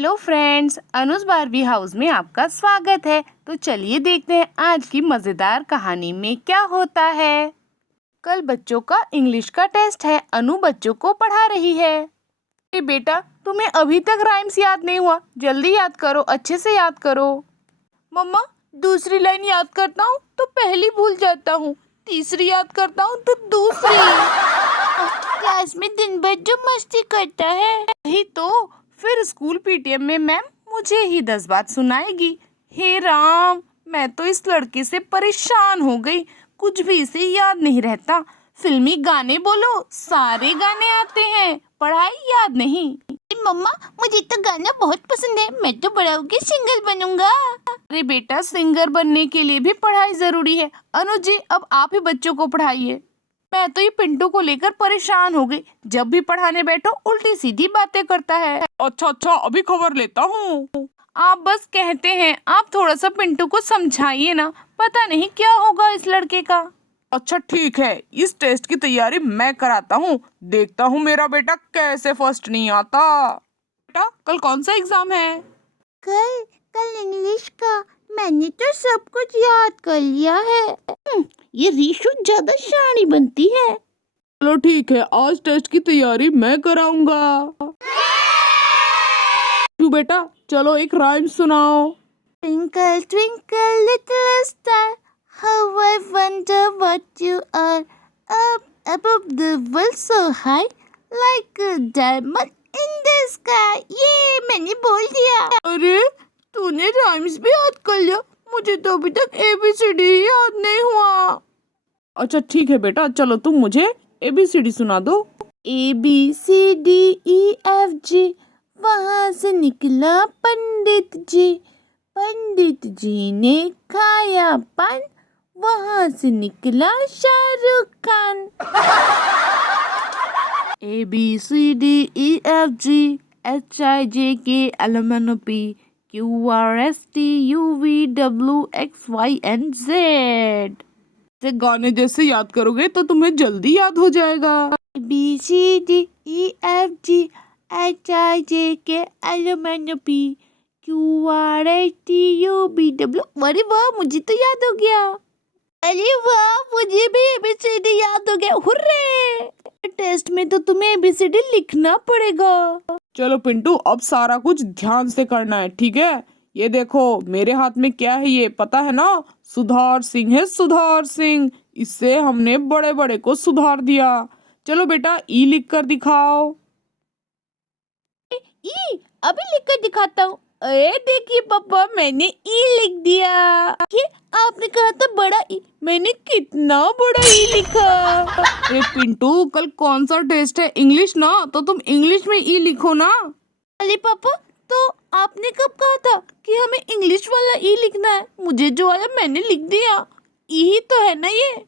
Hello friends, अनुज Barbie house में आपका स्वागत है। तो चलिए देखते हैं आज की मजेदार कहानी में क्या होता है। कल बच्चों का इंग्लिश का टेस्ट है। अनु बच्चों को पढ़ा रही है। ए बेटा, तुम्हें अभी तक राइम्स याद नहीं हुआ? जल्दी याद करो, अच्छे से याद करो। मम्मा, दूसरी लाइन याद करता हूँ तो पहली भूल जाता हूँ, तीसरी याद करता हूँ तो दूसरी। क्लास में दिन भर जो मस्ती करता है। यही तो, फिर स्कूल पीटीएम में मैम मुझे ही 10 बात सुनाएगी। हे राम, मैं तो इस लड़के से परेशान हो गई। कुछ भी इसे याद नहीं रहता। फिल्मी गाने बोलो, सारे गाने आते हैं, पढ़ाई याद नहीं। मम्मा, मुझे तो गाना बहुत पसंद है, मैं तो बड़ा होकर सिंगर बनूंगा। अरे बेटा, सिंगर बनने के लिए भी पढ़ाई जरूरी है। अनुज जी, अब आप ही बच्चों को पढ़ाइए। मैं तो ये पिंटू को लेकर परेशान हो गई। जब भी पढ़ाने बैठो उल्टी सीधी बातें करता है। अच्छा, अभी खबर लेता हूँ। आप बस कहते हैं, आप थोड़ा सा पिंटू को समझाइए ना, पता नहीं क्या होगा इस लड़के का। अच्छा ठीक है, इस टेस्ट की तैयारी मैं कराता हूँ। देखता हूँ मेरा बेटा कैसे फर्स्ट नहीं आता। बेटा, कल कौन सा एग्जाम है? कल इंग्लिश का। मैंने तो सब कुछ याद कर लिया है। ये रीशु ज्यादा शानी बनती है। चलो ठीक है, आज टेस्ट की तैयारी मैं कराऊंगा। तू बेटा, चलो एक राइम सुनाओ। Twinkle, twinkle, little star, how I wonder what you are. Up above the world so high, like a diamond in the sky. ये मैंने बोल दिया। अरे, तूने राइम्स भी याद कर लिया। मुझे तो अभी तक ABCD याद नहीं हुआ। अच्छा ठीक है बेटा, चलो तुम मुझे ABCD सुना दो। ABCDEFG, वहाँ से निकला पंडित जी। पंडित जी ने खाया पान, वहाँ से निकला Shahrukh Khan. ABCDEFG HIJK LMNOP QRSTUVWXYZ। से गाने जैसे याद करोगे तो तुम्हें जल्दी याद हो जाएगा। ABCDEFG HIJK LMNOP QRSTUVW। अरे वाह, मुझे तो याद हो गया। अरे वाह, मुझे भी ABCD याद हो गया। हुर्रे! टेस्ट में तो तुम्हें ABCD लिखना पड़ेगा। चलो पिंटू, अब सारा कुछ ध्यान से करना है, ठीक है? ये देखो मेरे हाथ में क्या है, ये पता है ना? सुधार सिंह है, सुधार सिंह। इससे हमने बड़े बड़े को सुधार दिया। चलो बेटा, ई लिख कर दिखाओ। ई अभी लिख कर दिखाता हूँ। अरे देखिए पापा, मैंने ई लिख दिया। ये आपने कहा था बड़ा ई, मैंने कितना बड़ा ई लिखा। अरे पिंटू, कल कौन सा टेस्ट है? इंग्लिश ना, तो तुम इंग्लिश में ई लिखो ना। अरे पापा, तो आपने कब कहा था कि हमें इंग्लिश वाला ई लिखना है? मुझे जो आया मैंने लिख दिया। ई ही तो है ना ये।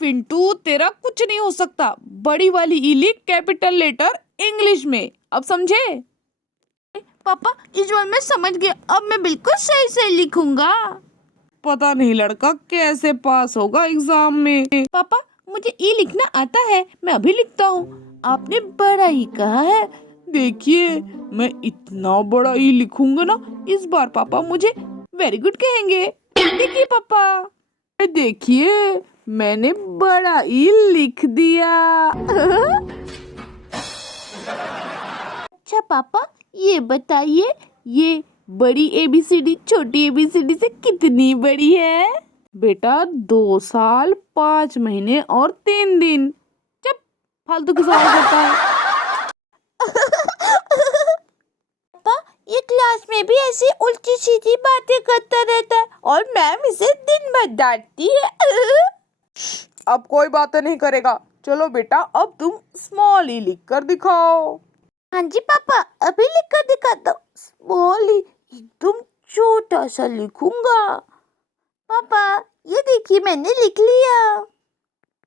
पिंटू, तेरा कुछ नहीं हो सकता। बड़ी वाली ई लिख, कैपिटल लेटर इंग्लिश में। अब समझे? पापा, इस बार मैं समझ गया। अब मैं बिल्कुल सही से लिखूंगा। पता नहीं लड़का कैसे पास होगा एग्जाम में। पापा, मुझे ई लिखना आता है, मैं अभी लिखता हूँ। आपने बड़ा ही कहा है। देखिए, मैं इतना बड़ा ई लिखूंगा ना, इस बार पापा मुझे वेरी गुड कहेंगे। देखिए पापा, देखिए मैंने बड़ा ई लिख दिया। अच्छा पापा, ये बताइए, ये बड़ी ABCD छोटी ABCD से कितनी बड़ी है? बेटा, 2 साल 5 महीने और 3 दिन। चुप, फालतू की सवाल करता है। पापा, ये क्लास में भी ऐसी उल्टी सीधी बातें करता रहता है और मैम इसे दिन भर डांटती है। अब कोई बातें नहीं करेगा। चलो बेटा, अब तुम स्मॉल ई लिख कर दिखाओ। हाँ जी पापा, अभी लिख कर दिखाता हूँ। स्मॉल ही, एकदम छोटा सा लिखूंगा। पापा, ये देखिए मैंने लिख लिया।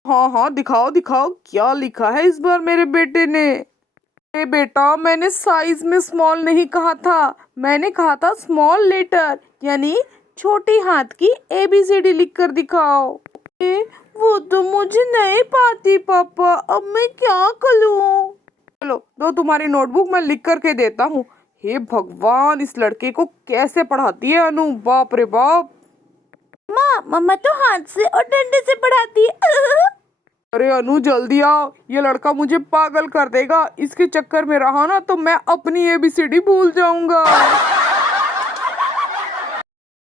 हाँ, दिखाओ दिखाओ, क्या लिखा है इस बार मेरे बेटे ने? ए बेटा, मैंने साइज में स्मॉल नहीं कहा था, मैंने कहा था स्मॉल लेटर, यानी छोटी हाथ की ABCD लिख कर दिखाओ। वो तो मुझे नहीं पाती पापा, अब मैं क्या करूं? चलो दो तुम्हारी नोटबुक, मैं लिख करके देता हूँ। हे भगवान, इस लड़के को कैसे पढ़ाती है अनु, बाप रे बाप। मम्मा तो हाथ से और डंडे से पढ़ाती है। अरे अनु जल्दी आओ, ये लड़का मुझे पागल कर देगा। इसके चक्कर में रहा ना तो मैं अपनी ABCD भूल जाऊंगा।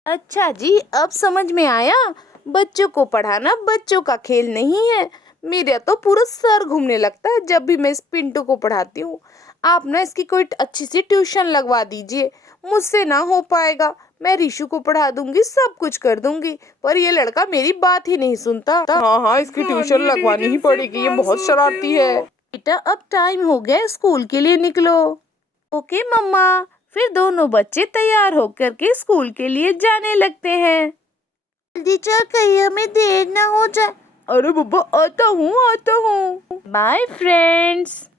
अच्छा जी, अब समझ में आया। बच्चों को पढ़ाना बच्चों का खेल नहीं है। मेरा तो पूरा सर घूमने लगता है जब भी मैं इस पिंटू को पढ़ाती हूँ। आप ना इसकी कोई अच्छी सी ट्यूशन लगवा दीजिए। मुझसे ना हो पाएगा। मैं ऋषु को पढ़ा दूंगी, सब कुछ कर दूंगी, पर ये लड़का मेरी बात ही नहीं सुनता। हाँ हाँ, इसकी ट्यूशन लगवानी ही पड़ेगी, ये बहुत शरारती है। बेटा, अब टाइम हो गया, स्कूल के लिए निकलो। ओके मम्मा। फिर दोनों बच्चे तैयार होकर के स्कूल के लिए जाने लगते हैं। जल्दी चल, कहीं हमें देर ना हो जाए। अरे बब्बा, आता हूँ। Bye friends.